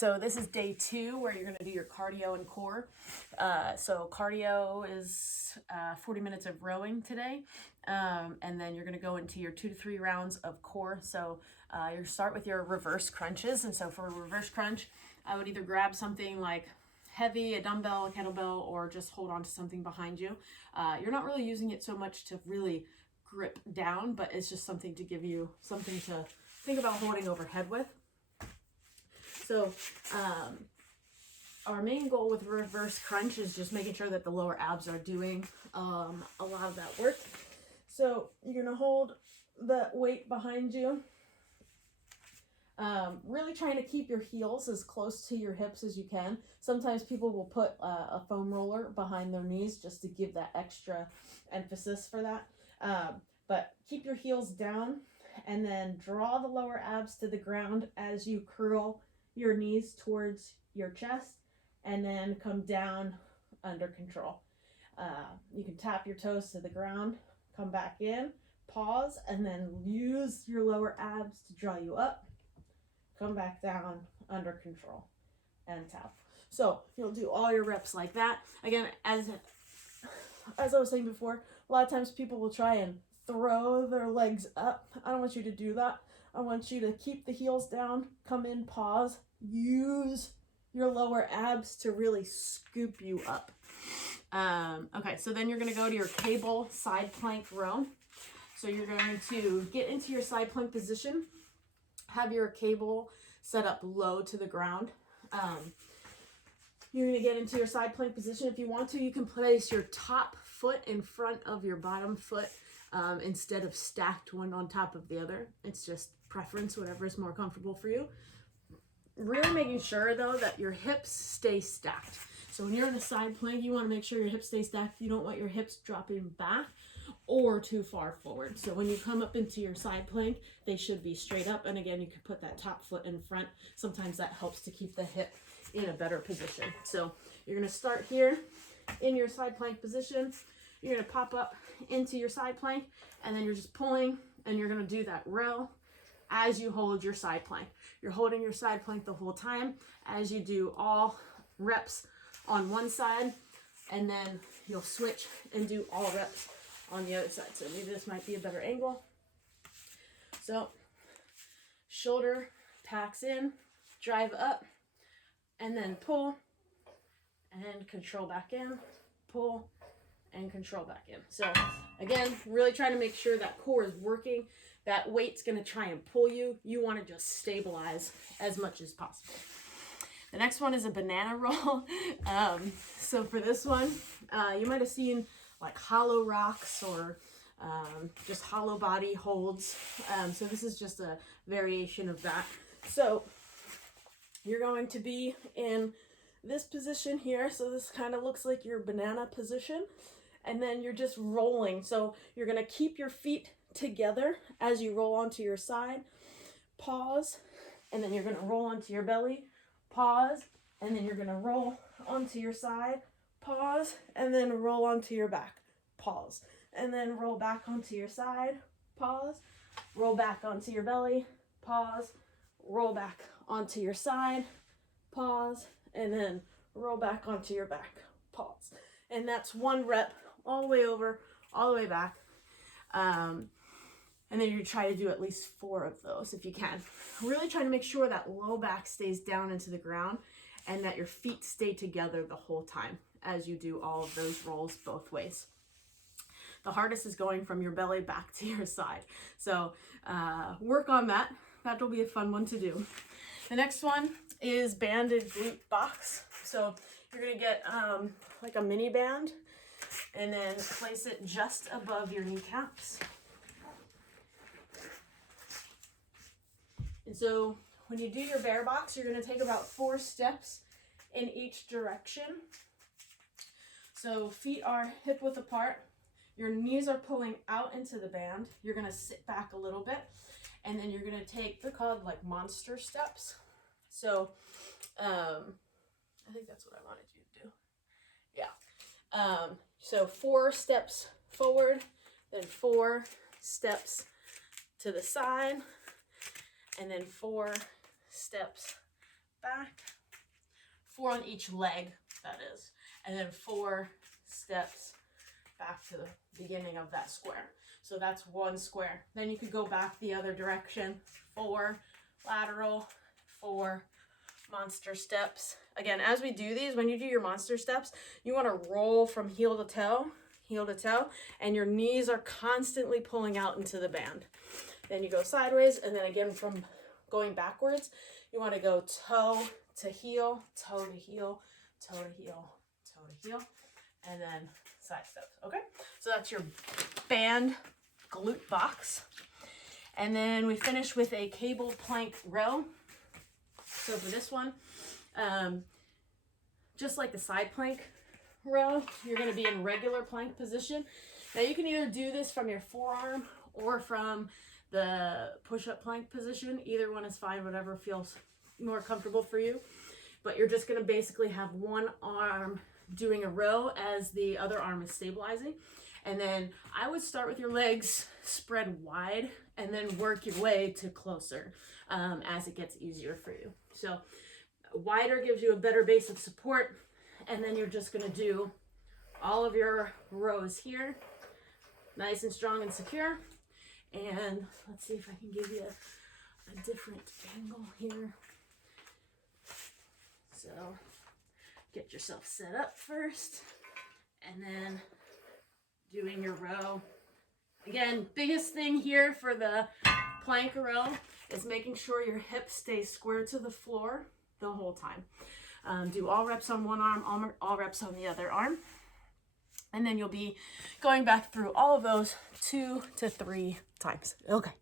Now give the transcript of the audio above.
So this is day 2 where you're going to do your cardio and core. So cardio is 40 minutes of rowing today. And then you're going to go into your 2 to 3 rounds of core. So you start with your reverse crunches. And so for a reverse crunch, I would either grab something like heavy, a dumbbell, a kettlebell, or just hold on to something behind you. You're not really using it so much to really grip down, but it's just something to give you something to think about holding overhead with. So our main goal with reverse crunch is just making sure that the lower abs are doing a lot of that work. So you're going to hold the weight behind you, really trying to keep your heels as close to your hips as you can. Sometimes people will put a foam roller behind their knees just to give that extra emphasis for that. But keep your heels down and then draw the lower abs to the ground as you curl your knees towards your chest and then come down under control. You can tap your toes to the ground, come back in, pause, and then use your lower abs to draw you up, come back down under control, and tap. So you'll do all your reps like that. Again, as I was saying before, a lot of times people will try and throw their legs up. I don't want you to do that. I want you to keep the heels down, come in, pause, use your lower abs to really scoop you up. Okay, so then you're going to go to your cable side plank row. So you're going to get into your side plank position, have your cable set up low to the ground. You're going to get into your side plank position. If you want to, you can place your top foot in front of your bottom foot instead of stacked one on top of the other. It's just preference, whatever is more comfortable for you. Really making sure though that your hips stay stacked. So when you're in a side plank, you want to make sure your hips stay stacked. You don't want your hips dropping back or too far forward. So when you come up into your side plank, they should be straight up. And again, you can put that top foot in front. Sometimes that helps to keep the hip in a better position. So you're going to start here in your side plank position. You're going to pop up into your side plank, and then you're just pulling, and you're going to do that row as you hold your side plank. You're holding your side plank the whole time as you do all reps on one side, and then you'll switch and do all reps on the other side. So maybe this might be a better angle. So shoulder packs in, drive up, and then pull, and control back in, pull, and control back in. So again, really trying to make sure that core is working. That weight's going to try and pull you. You want to just stabilize as much as possible. The next one is a banana roll. So for this one, you might have seen like hollow rocks or just hollow body holds. So this is just a variation of that. So you're going to be in this position here. So this kind of looks like your banana position. And then you're just rolling. So you're going to keep your feet together as you roll onto your side. Pause. And then you're going to roll onto your belly. Pause. And then you're going to roll onto your side. Pause. And then roll onto your back. Pause. And then roll back onto your side. Pause. Roll back onto your belly. Pause. Roll back onto your side. Pause. And then roll back onto your back. Pause. And that's one rep all the way over, all the way back. And then you try to do at least 4 of those if you can. Really trying to make sure that low back stays down into the ground and that your feet stay together the whole time as you do all of those rolls both ways. The hardest is going from your belly back to your side. So work on that. That'll be a fun one to do. The next one is banded glute box. So you're going to get like a mini band and then place it just above your kneecaps. And so when you do your bear box, you're going to take about 4 steps in each direction. So feet are hip width apart. Your knees are pulling out into the band. You're going to sit back a little bit. And then you're going to take, they're called like monster steps. So I think that's what I wanted you to do. Yeah. So 4 steps forward, then 4 steps to the side, and then 4 steps back, 4 on each leg, that is, and then 4 steps back to the beginning of that square. So that's 1 square. Then you could go back the other direction, 4 lateral, 4 monster steps. Again, as we do these, when you do your monster steps, you want to roll from heel to toe, and your knees are constantly pulling out into the band. Then you go sideways, and then again from going backwards, you want to go toe to heel, toe to heel, toe to heel, toe to heel, and then side steps. Okay, so that's your band glute box. And then we finish with a cable plank row. So for this one, just like the side plank row, you're going to be in regular plank position. Now you can either do this from your forearm or from the push-up plank position. Either one is fine, whatever feels more comfortable for you. But you're just going to basically have one arm doing a row as the other arm is stabilizing. And then I would start with your legs spread wide and then work your way to closer as it gets easier for you. So wider gives you a better base of support, and then you're just going to do all of your rows here, nice and strong and secure. And let's see if I can give you a different angle here. So get yourself set up first, and then doing your row. Again, biggest thing here for the plank row is making sure your hips stay square to the floor the whole time. Do all reps on one arm, all reps on the other arm. And then you'll be going back through all of those 2 to 3 times. Okay.